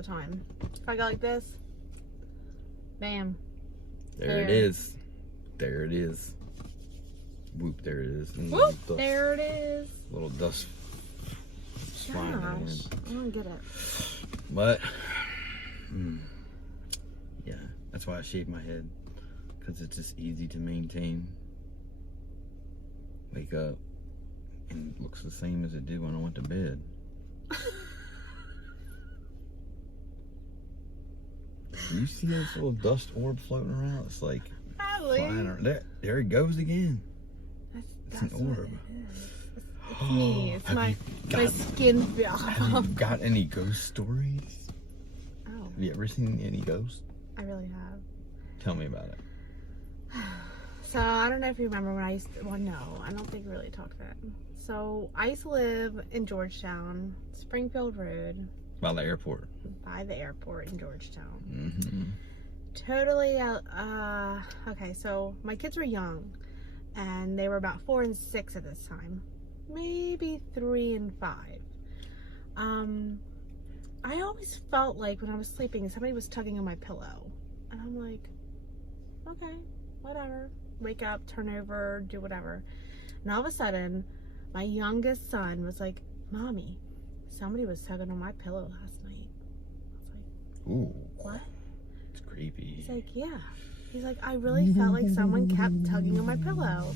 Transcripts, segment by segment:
the time. If I go like this, bam. There it is. There it is. Whoop, there it is. Whoop, there it is. Little dust flying in. I don't get it. But, yeah, that's why I shave my head. Because it's just easy to maintain. Wake up and it looks the same as it did when I went to bed. You see this little dust orb floating around? It's like flying around. There it goes again. It's an orb. It's me. It's my skin. Have you got any ghost stories? Oh. Have you ever seen any ghosts? I really have. Tell me about it. So, I don't know if you remember when I used to, well, no, I don't think we really talked then. So, I used to live in Georgetown, Springfield Road. By the airport. By the airport in Georgetown. Mm-hmm. Totally, okay, so my kids were young, and they were about 4 and 6 at this time. Maybe 3 and 5. I always felt like when I was sleeping, somebody was tugging on my pillow. And I'm like, okay, whatever. Wake up, turn over, do whatever. And all of a sudden, my youngest son was like, Mommy, somebody was tugging on my pillow last night. I was like, ooh. What? It's creepy. He's like, yeah. He's like, I really felt like someone kept tugging on my pillow.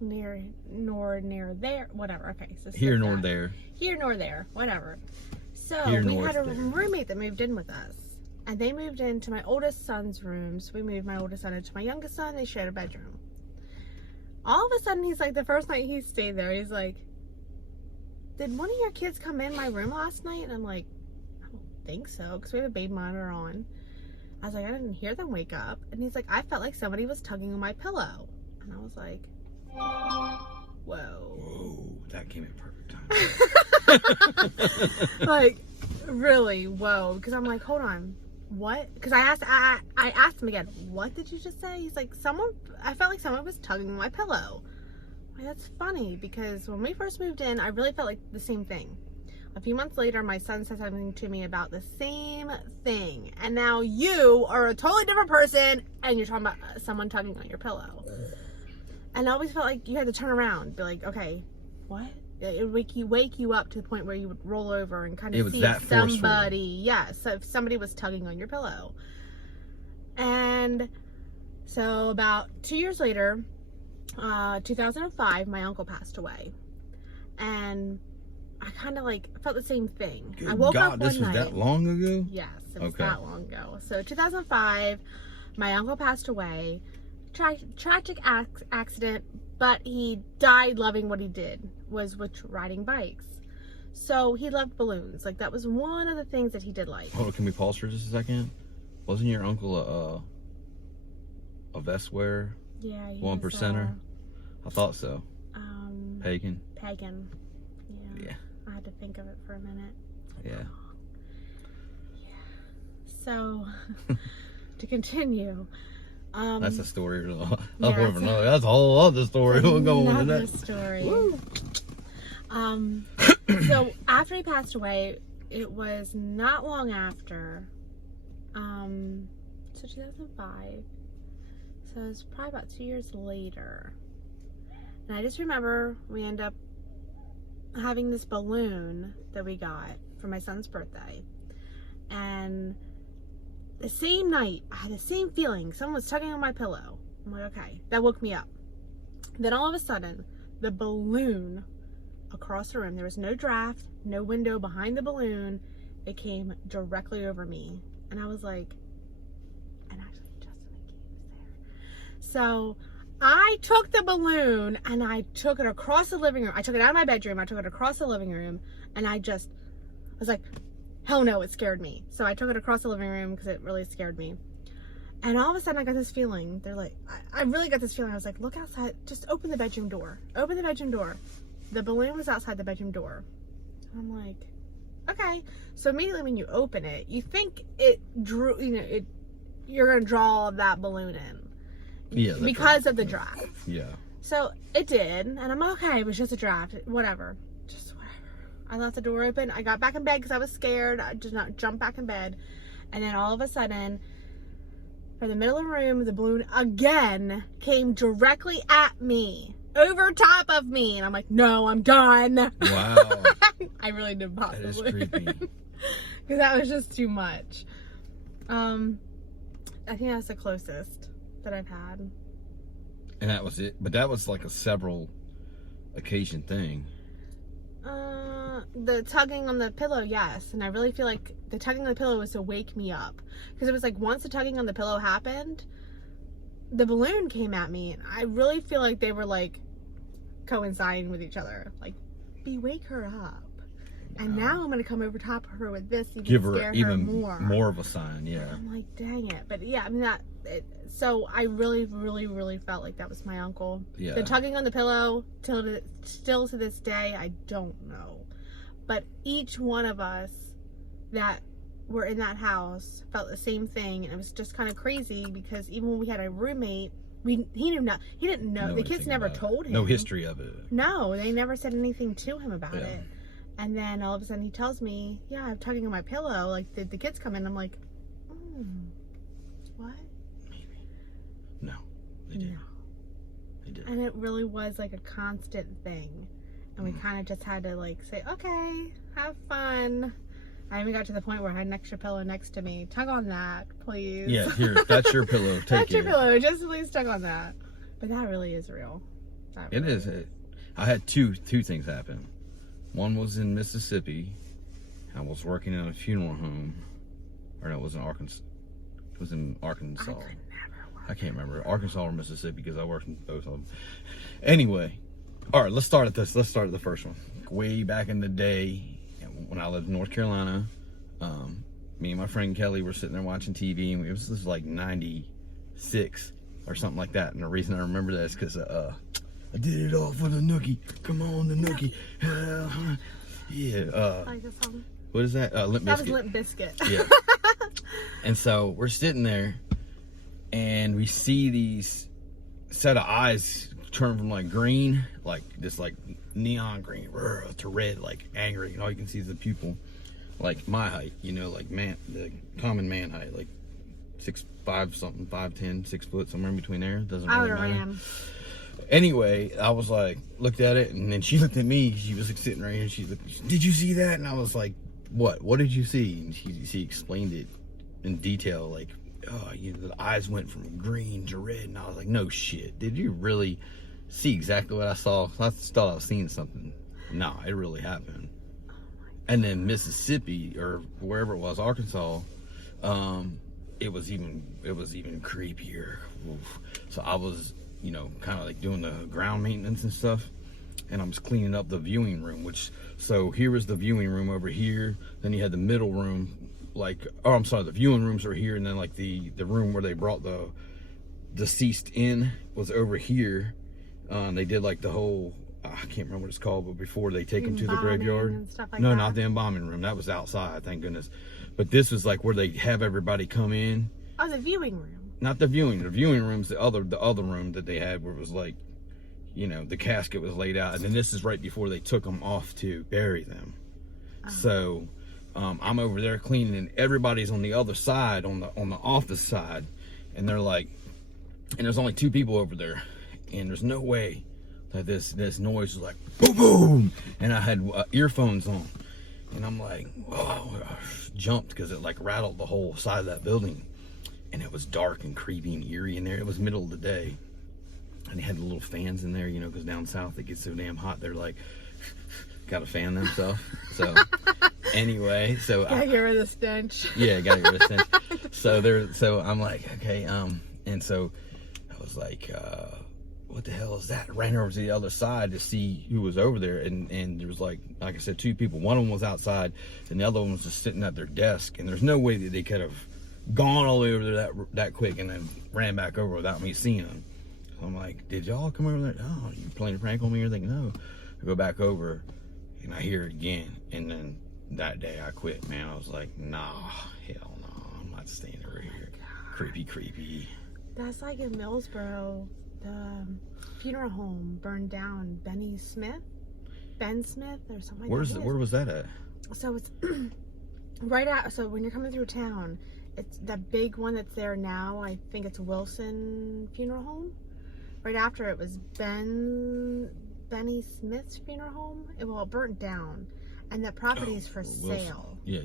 Near there, whatever. Okay, so here nor there. Here nor there, whatever. So Here we north had a there. roommate that moved in with us, and they moved into my oldest son's room. So we moved my oldest son into my youngest son. They shared a bedroom. All of a sudden, he's like, the first night he stayed there, he's like, did one of your kids come in my room last night? And I'm like, I don't think so, because we have a baby monitor on. I was like, I didn't hear them wake up. And he's like, I felt like somebody was tugging on my pillow. And I was like, whoa. Whoa, that came in perfect time. Like, really, whoa. Because I'm like, hold on, what? Because I asked him again, what did you just say? He's like, I felt like someone was tugging on my pillow. Like, that's funny, because when we first moved in, I really felt like the same thing. A few months later, my son said something to me about the same thing. And now you are a totally different person, and you're talking about someone tugging on your pillow. And I always felt like you had to turn around, be like, okay, what? It would wake you up to the point where you would roll over and kind of see if somebody, so if somebody was tugging on your pillow. And so about 2 years later, 2005, my uncle passed away. And I kind of like felt the same thing. Good I woke up one this was night. that long ago? Yes, it was that long ago. So 2005, my uncle passed away. Tragic accident, but he died loving what he did, was with riding bikes. So he loved balloons. Like, that was one of the things that he did like. Hold on, can we pause for just a second? Wasn't your uncle a vest wearer? Yeah, he 1%er? I thought so. Pagan? Pagan. Yeah. Yeah. I had to think of it for a minute. Yeah. Yeah. So, to continue. That's a story. Yeah, That's a whole other story. We'll go on to another that. Story. Woo. So after he passed away, it was not long after. So 2005. So it was probably about 2 years later. And I just remember we ended up having this balloon that we got for my son's birthday. And the same night, I had the same feeling. Someone was tugging on my pillow. I'm like, okay, that woke me up. Then all of a sudden, the balloon across the room, there was no draft, no window behind the balloon. It came directly over me. And I was like, and actually Justin and Kate was there. So I took the balloon and I took it across the living room. I took it out of my bedroom. I took it across the living room. And I was like, hell no, it scared me. So I took it across the living room because it really scared me. And all of a sudden I got this feeling. They're like, I really got this feeling. I was like, look outside. Just open the bedroom door. Open the bedroom door. The balloon was outside the bedroom door. I'm like, okay. So immediately when you open it, you think it drew, you're going to draw that balloon in. Yeah. Because of the draft. Yeah. So it did. And I'm okay. It was just a draft. Whatever. Just whatever. I left the door open. I got back in bed because I was scared. I did not jump back in bed. And then all of a sudden, from the middle of the room, the balloon again came directly at me, over top of me. And I'm like, no, I'm done. Wow. I really did pop That is the balloon. creepy. Because that was just too much. I think that's the closest that I've had. And that was it. But that was like a several occasion thing. The tugging on the pillow, yes. And I really feel like the tugging on the pillow was to wake me up. Because it was like once the tugging on the pillow happened, the balloon came at me. And I really feel like they were like coinciding with each other. Like, wake her up. And now I'm going to come over top of her with this. Give her scare even her more of a sign, yeah. I'm like, dang it. But yeah, I mean, so I really, really, really felt like that was my uncle. Yeah. The tugging on the pillow, still to this day, I don't know. But each one of us that were in that house felt the same thing. And it was just kind of crazy because even when we had a roommate, he didn't know. The kids never told him. No history of it. No, they never said anything to him about Yeah. it. And then all of a sudden he tells me, yeah, I'm tugging on my pillow. Like, did the kids come in? I'm like, what? Maybe. No, they didn't. No. They didn't. And it really was like a constant thing. And we kind of just had to like say, okay, have fun. I even got to the point where I had an extra pillow next to me. Tug on that, please. Yeah, here, that's your pillow. Take That's your it. pillow. Just please tug on that. But that really is real. It is. I had two things happen. One was in Mississippi. I was working in a funeral home. Or no, it was in Arkansas. It was in Arkansas. I can't remember. Arkansas or Mississippi because I worked in both of them. Anyway, all right, let's start at this. Let's start at the first one. Way back in the day when I lived in North Carolina, me and my friend Kelly were sitting there watching TV, and it was just like 96 or something like that. And the reason I remember that is because I did it all for the nookie. Come on, the nookie. Yeah. Like this song? What is that? Limp Bizkit. That was Limp Bizkit. Yeah. And so we're sitting there, and we see these set of eyes turn from like green, like this like neon green, to red, like angry. And all you can see is the pupil, like my height, you know, like the common man height, like 6'5" something, 5'10", 6 foot, somewhere in between there. Doesn't really matter. ran. Anyway, I was like, looked at it, and then she looked at me. She was like sitting right here, and she looked, did you see that? And I was like, what? What did you see? And she explained it in detail, like, oh, the eyes went from green to red. And I was like, no shit. Did you really see exactly what I saw? I thought I was seeing something. No, it really happened. And then Mississippi, or wherever it was, Arkansas, it was even creepier. Oof. So I was, kind of like doing the ground maintenance and stuff, and I was cleaning up the viewing room, so here was the viewing room over here, then you had the middle room, the viewing rooms were here, and then like the room where they brought the deceased in was over here. They did like the whole, I can't remember what it's called, but before they take them to the graveyard. And stuff like No, that. not the embalming room. That was outside, thank goodness. But this was like where they have everybody come in. Oh, the viewing room. Not the viewing. The viewing room's the other room that they had, where it was like, the casket was laid out, and then this is right before they took them off to bury them. Oh. So I'm over there cleaning, and everybody's on the other side, on the office side, and they're like, and there's only 2 people over there, and there's no way that this noise was like boom boom, and I had earphones on, and I'm like, whoa, I jumped because it like rattled the whole side of that building. And it was dark and creepy and eerie in there. It was middle of the day. And they had the little fans in there, because down south it gets so damn hot. They're like, gotta fan themselves. So, anyway, Gotta get rid of the stench. Yeah, gotta get rid of the stench. So I'm like, okay, and so I was like, what the hell is that? I ran over to the other side to see who was over there. And there was like I said, 2 people. One of them was outside, and the other one was just sitting at their desk. And there's no way that they could have gone all the way over there that quick and then ran back over without me seeing them. So I'm like, did y'all come over there? Oh, you playing a prank on me or anything? No. I go back over and I hear it again. And then that day I quit, man. I was like, nah, hell no. I'm not staying over here. Creepy. That's like in Millsboro, the funeral home burned down. Benny Smith? Ben Smith or something. Where like that. was that at? So it's right out. So when you're coming through town, it's the big one that's there now. I think it's Wilson Funeral Home. Right after it was Benny Smith's funeral home. It burnt down, and that property is for sale. Yeah.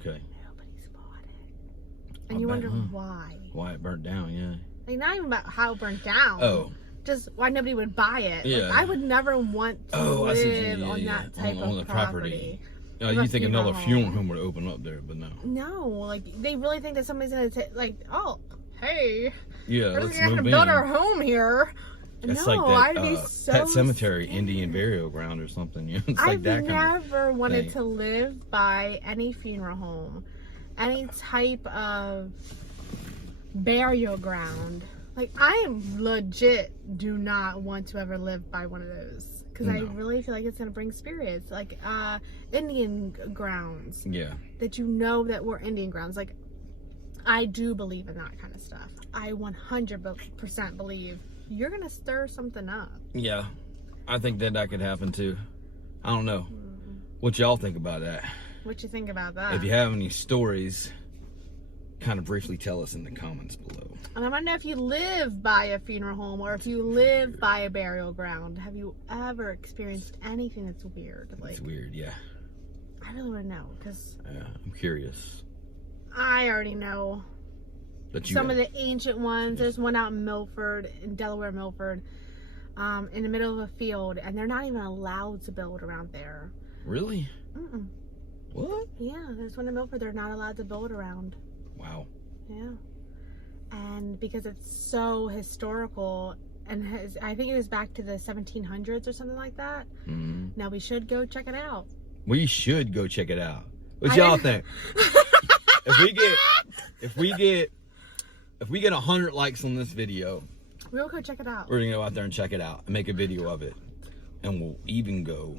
Okay. Nobody's bought it, and you wonder why. Why it burnt down? Yeah. Like not even about how it burnt down. Oh. Just why nobody would buy it. Yeah. Like, I would never want to live on that type on of the property. You think another funeral home would open up there, but no. No, like they really think that somebody's gonna take, like, oh, hey, yeah, we're let's just gonna build our home here. It's no, like that I'd be so Pet Cemetery, scared. Indian burial ground or something. You know, it's I've like that never wanted thing. to live by any funeral home, any type of burial ground. Like, I am legit do not want to ever live by one of those. Because I really feel like it's going to bring spirits. Like, Indian grounds. Yeah. That you know that were Indian grounds. Like, I do believe in that kind of stuff. I 100% believe you're going to stir something up. Yeah. I think that could happen too. I don't know. What y'all think about that? What you think about that? If you have any stories, kind of briefly tell us in the comments below. And I want to know if you live by a funeral home or if you live by a burial ground. Have you ever experienced anything that's weird? Like, it's weird, yeah. I really want to know because I'm curious. I already know some of the ancient ones. There's one out in Milford, in Delaware, Milford, in the middle of a field, and they're not even allowed to build around there. Really? Mm-mm. What? Yeah, there's one in Milford they're not allowed to build around. Wow. Yeah. And because it's so historical, and I think it was back to the 1700s or something like that. Mm-hmm. Now we should go check it out. We should go check it out. What y'all think? If we get 100 likes on this video, we'll go check it out. We're gonna go out there and check it out and make a video of it, and we'll even go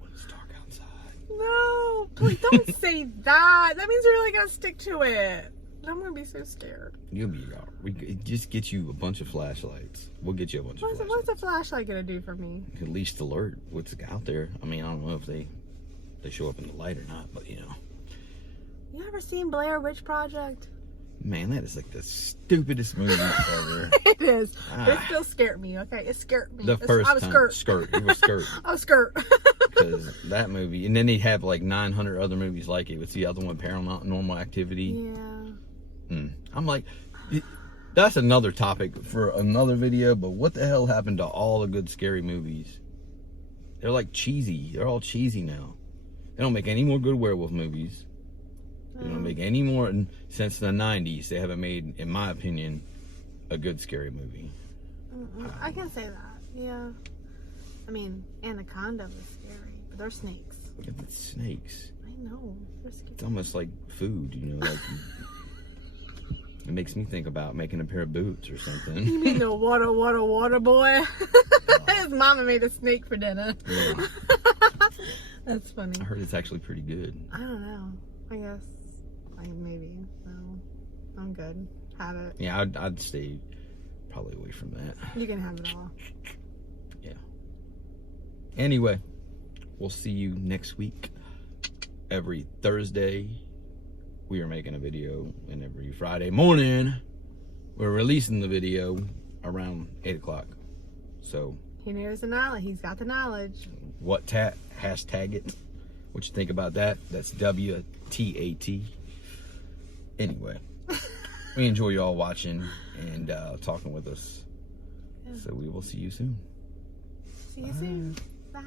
when it's dark outside. No, please don't say that. That means you're really gonna stick to it. I'm gonna be so scared. You'll be all right. We just get you a bunch of flashlights. We'll get you a bunch of flashlights. What's a flashlight gonna do for me? At least alert what's out there. I mean, I don't know if they show up in the light or not, but you know. You ever seen Blair Witch Project? Man, that is like the stupidest movie ever. It is. But it still scared me, okay? It scared me. The first I was time. Skirt. You were skirt. I was skirt. Because that movie, and then they have like 900 other movies like it. What's the other one? Paranormal Activity. Yeah. I'm like, that's another topic for another video, but what the hell happened to all the good scary movies? They're like cheesy. They're all cheesy now. They don't make any more good werewolf movies. They don't make any more since the 90s. They haven't made, in my opinion, a good scary movie. I can say that, yeah. I mean, Anaconda was scary, but they're snakes. Yeah, but snakes. I know. They're scary. It's almost like food, you know, like it makes me think about making a pair of boots or something. You mean the water boy? His mama made a snake for dinner. Yeah. That's funny. I heard it's actually pretty good. I don't know. I guess. Maybe. No. I'm good. Have it. Yeah, I'd stay probably away from that. You can have it all. Yeah. Anyway, we'll see you next week. Every Thursday, we are making a video, and every Friday morning, we're releasing the video around 8 o'clock. So, He knows the knowledge. He's got the knowledge. hashtag it. What you think about that? That's WTAT. Anyway, we enjoy y'all watching and talking with us. Yeah. So we will see you soon. See you soon. Bye.